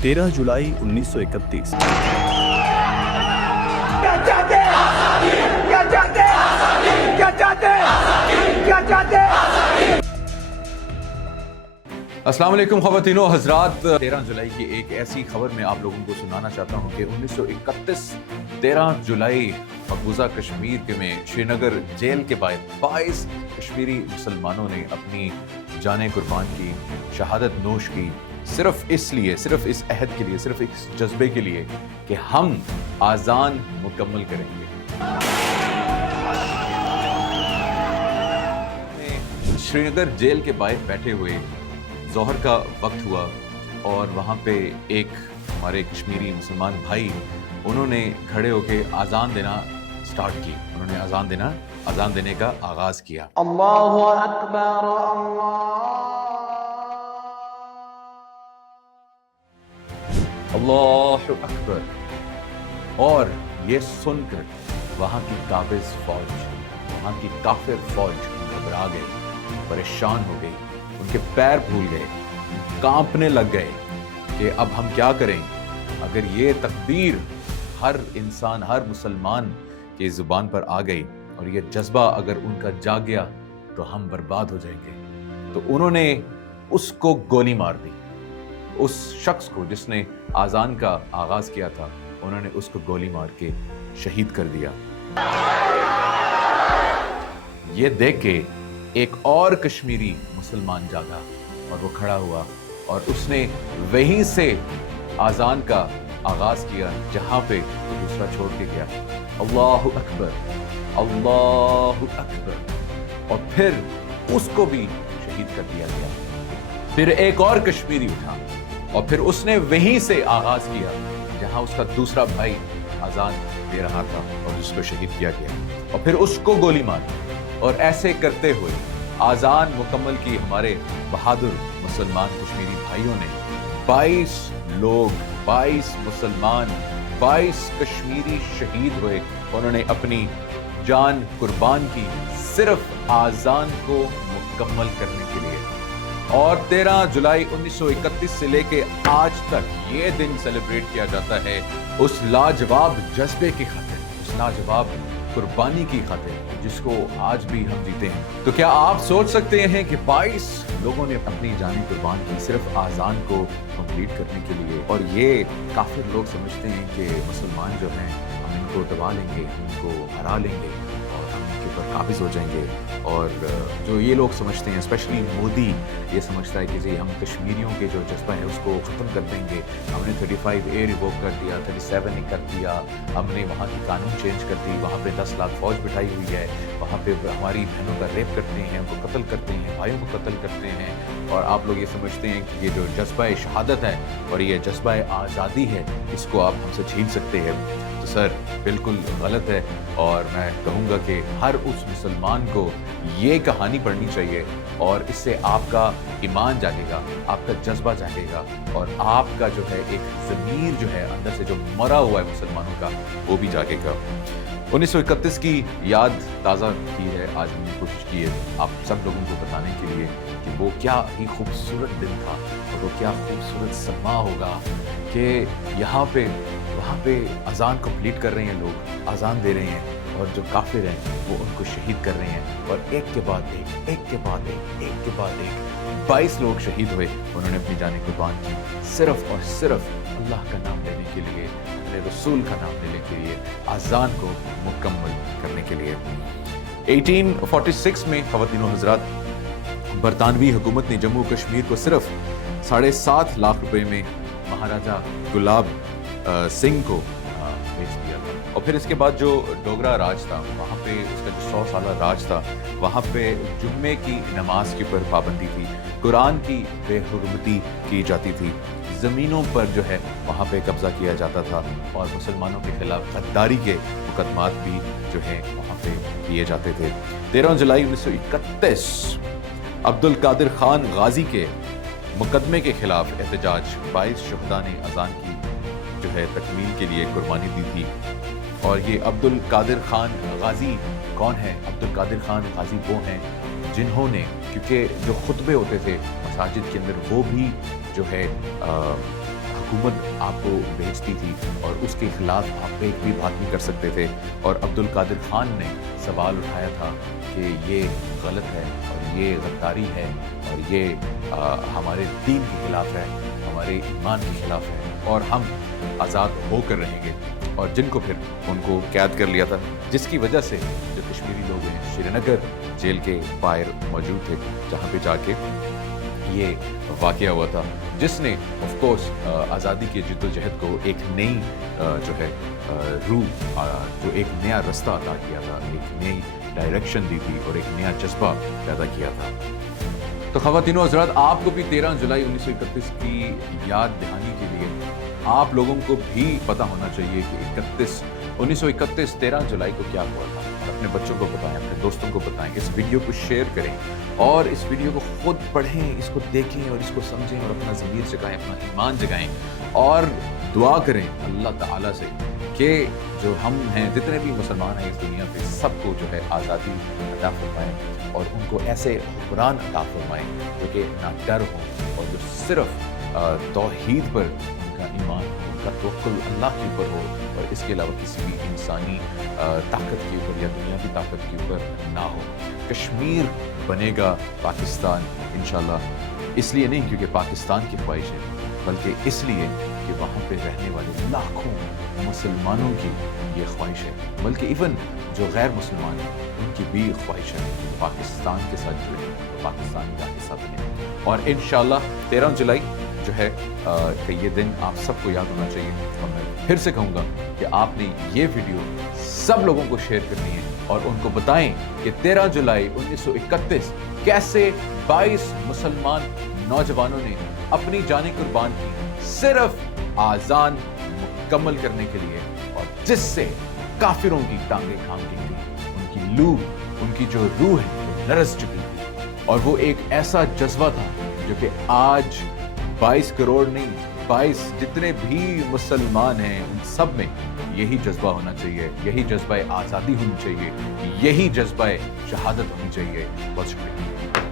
13 जुलाई 1931। क्या चाहते हैं? क्या चाहते हैं? क्या चाहते हैं? क्या चाहते हैं? अस्सलाम वालेकुम ख़वातीनो हज़रात। 13 जुलाई की एक ऐसी खबर मैं आप लोगों को सुनाना चाहता हूँ कि 1931 13 जुलाई मकबूजा कश्मीर में श्रीनगर जेल के बाहर 22 कश्मीरी मुसलमानों ने अपनी जानें कुर्बान की, शहादत नोश की, सिर्फ इसलिए, सिर्फ इस अहद के लिए, सिर्फ इस जज्बे के लिए कि हम आज़ान मुकम्मल करेंगे। श्रीनगर जेल के बाहर बैठे हुए ज़ोहर का वक्त हुआ और वहाँ पे एक हमारे कश्मीरी मुसलमान भाई उन्होंने खड़े होके आज़ान देना स्टार्ट की। उन्होंने आज़ान देने का आगाज़ किया। अल्लाहु अकबर, अल्लाहु अकबर। और ये सुनकर वहाँ की काबिज़ फौज, वहाँ की काफिर फौज घबरा गई, परेशान हो गई, उनके पैर फूल गए, कांपने लग गए कि अब हम क्या करें। अगर ये तकबीर हर इंसान, हर मुसलमान की ज़ुबान पर आ गई और ये जज्बा अगर उनका जाग गया तो हम बर्बाद हो जाएंगे। तो उन्होंने उसको गोली मार दी। उस शख्स को जिसने आज़ान का आगाज़ किया था, उन्होंने उसको गोली मार के शहीद कर दिया। ये देख के एक और कश्मीरी मुसलमान जागा और वो खड़ा हुआ और उसने वहीं से आज़ान का आगाज़ किया जहाँ पे वो दूसरा छोड़ के गया। अल्लाहु अकबर, अल्लाहु अकबर। और फिर उसको भी शहीद कर दिया गया। फिर एक और कश्मीरी उठा और फिर उसने वहीं से आगाज़ किया जहाँ उसका दूसरा भाई आज़ान दे रहा था और उसको शहीद किया गया। और फिर उसको गोली मारी। और ऐसे करते हुए आज़ान मुकम्मल की हमारे बहादुर मुसलमान कश्मीरी भाइयों ने 22 लोग, 22 मुसलमान, 22 कश्मीरी शहीद हुए। उन्होंने अपनी जान कुर्बान की सिर्फ आज़ान को मुकम्मल करने के लिए। और 13 जुलाई 1931 से लेके आज तक ये दिन सेलिब्रेट किया जाता है उस लाजवाब जज्बे की खातिर, उस लाजवाब कुर्बानी की खातिर जिसको आज भी हम जीते हैं। तो क्या आप सोच सकते हैं कि 22 लोगों ने अपनी जानें कुर्बान की सिर्फ आज़ान को कंप्लीट करने के लिए। और ये काफी लोग समझते हैं कि मुसलमान जो हैं हम इनको दबा लेंगे, इनको हरा लेंगे और हम इनके ऊपर काबिज हो जाएंगे। और जो ये लोग समझते हैं, स्पेशली मोदी ये समझता है कि जी हम कश्मीरियों के जो जज्बा है उसको ख़त्म कर देंगे। हमने 35A रिवोक कर दिया, 37 कर दिया, हमने वहाँ की कानून चेंज कर दी, वहाँ पे 10 लाख फौज बिठाई हुई है, वहाँ पे हमारी बहनों का रेप करते हैं, उनको कत्ल करते हैं, भाइयों को कत्ल करते हैं। और आप लोग ये समझते हैं कि ये जो जज्बा शहादत है और ये जज्बा आज़ादी है, इसको आप हमसे छीन सकते हैं। तो सर बिल्कुल गलत है। और मैं कहूँगा कि हर उस मुसलमान को ये कहानी पढ़नी चाहिए और इससे आपका ईमान जागेगा, आपका जज्बा जागेगा और आपका जो है एक ज़मीर जो है अंदर से जो मरा हुआ है मुसलमानों का, वो भी जागेगा। 1931 की याद ताज़ा की है आज हमने कोशिश की है आप सब लोगों को बताने के लिए कि वो क्या ही खूबसूरत दिन था और वो क्या खूबसूरत समा होगा कि यहाँ पे वहाँ पे अज़ान कंप्लीट कर रहे हैं लोग, अज़ान दे रहे हैं और जो काफिर हैं वो उनको शहीद कर रहे हैं। और एक के बाद एक, एक के बाद एक, एक के बाद एक 22 लोग शहीद हुए। उन्होंने अपनी जानें कुर्बान की सिर्फ और सिर्फ अल्लाह का नाम लेने के लिए, अपने रसूल का नाम लेने के लिए, अज़ान को मुकम्मल करने के लिए। 1846 में ख़वातीनो हज़रात, बरतानवी हुकूमत ने जम्मू कश्मीर को सिर्फ 7.5 लाख रुपए में महाराजा गुलाब सिंह को बेच दिया था। और फिर इसके बाद जो डोगरा राज था, वहाँ पे उसका जो 100 साल राज था, वहाँ पे जुम्मे की नमाज के ऊपर पाबंदी थी, कुरान की बेहुरमती की जाती थी, ज़मीनों पर जो है वहाँ पे कब्ज़ा किया जाता था और मुसलमानों के खिलाफ गद्दारी के मुकदमात भी जो है वहाँ पे किए जाते थे। 13 जुलाई 1931 अब्दुल कादिर खान गाजी के मुकदमे के खिलाफ एहतजाज, 22 शुहदा ने अज़ान की जो है तकमील के लिए कुर्बानी दी थी। और ये अब्दुल कादिर खान गाजी कौन है? अब्दुल कादिर खान गाजी वो हैं जिन्होंने, क्योंकि जो खुतबे होते थे मसाजिद के अंदर वो भी जो है हुकूमत आपको भेजती थी और उसके खिलाफ आप एक भी बात नहीं कर सकते थे। और अब्दुल कादिर खान ने सवाल उठाया था कि ये गलत है और ये गद्दारी है और ये हमारे दीन के खिलाफ है, हमारे ईमान के खिलाफ है और हम आज़ाद होकर रहेंगे। और जिनको फिर उनको कैद कर लिया था, जिसकी वजह से जो कश्मीरी लोग हैं श्रीनगर जेल के बाहर मौजूद थे, जहाँ पे जाके ये वाक़या हुआ था, जिसने ऑफ कोर्स आज़ादी की जद्दोजहद को एक नई जो है रूह, जो एक नया रास्ता अता किया था, एक नई डायरेक्शन दी थी और एक नया जज्बा पैदा किया था। तो ख़वातीनो हज़रात, आपको भी 13 जुलाई 1931 की याद दहानी के लिए आप लोगों को भी पता होना चाहिए कि 1931 13 जुलाई को क्या हुआ था। अपने बच्चों को बताएं, अपने दोस्तों को बताएं, इस वीडियो को शेयर करें और इस वीडियो को खुद पढ़ें, इसको देखें और इसको समझें और अपना ज़मीर जगाएं, अपना ईमान जगाएं और दुआ करें अल्लाह ताला से कि जो हम हैं, जितने भी मुसलमान हैं इस दुनिया पे, सबको जो है आज़ादी अता फरमाएं और उनको ऐसे हुक्मरान अता फरमाएं जो कि ना डर हो और जो सिर्फ तौहीद पर उनका ईमान, उनका तवक्कुल अल्लाह के ऊपर हो और इसके अलावा किसी भी इंसानी ताकत के ऊपर या दुनियावी ताकत के ऊपर ना हो। कश्मीर बनेगा पाकिस्तान इंशाल्लाह, इसलिए नहीं क्योंकि पाकिस्तान की ख्वाहिश है, बल्कि इसलिए कि वहाँ पे रहने वाले लाखों मुसलमानों की ये ख्वाहिश है, बल्कि इवन जो गैर मुसलमान हैं उनकी भी ख्वाहिश है पाकिस्तान के साथ जुड़े, पाकिस्तान का हिस्सा बने। और इंशाल्लाह 13 जुलाई जो है कि ये दिन आप सबको याद होना चाहिए। और मैं फिर से कहूँगा कि आपने ये वीडियो सब लोगों को शेयर करनी है और उनको बताएं कि 13 जुलाई 1931 कैसे 22 मुसलमान नौजवानों ने अपनी जानें कुर्बान की सिर्फ आज़ान मुकम्मल करने के लिए, और जिससे काफिरों की टांगें काम गई थी, उनकी उनकी जो रूह है वो नरस चुकी थी। और वो एक ऐसा जज्बा था जो कि आज 22 करोड़ नहीं, 22 जितने भी मुसलमान हैं उन सब में यही जज्बा होना चाहिए, यही जज्बा आज़ादी होनी चाहिए, यही जज्बा शहादत होनी चाहिए। बहुत शुक्रिया।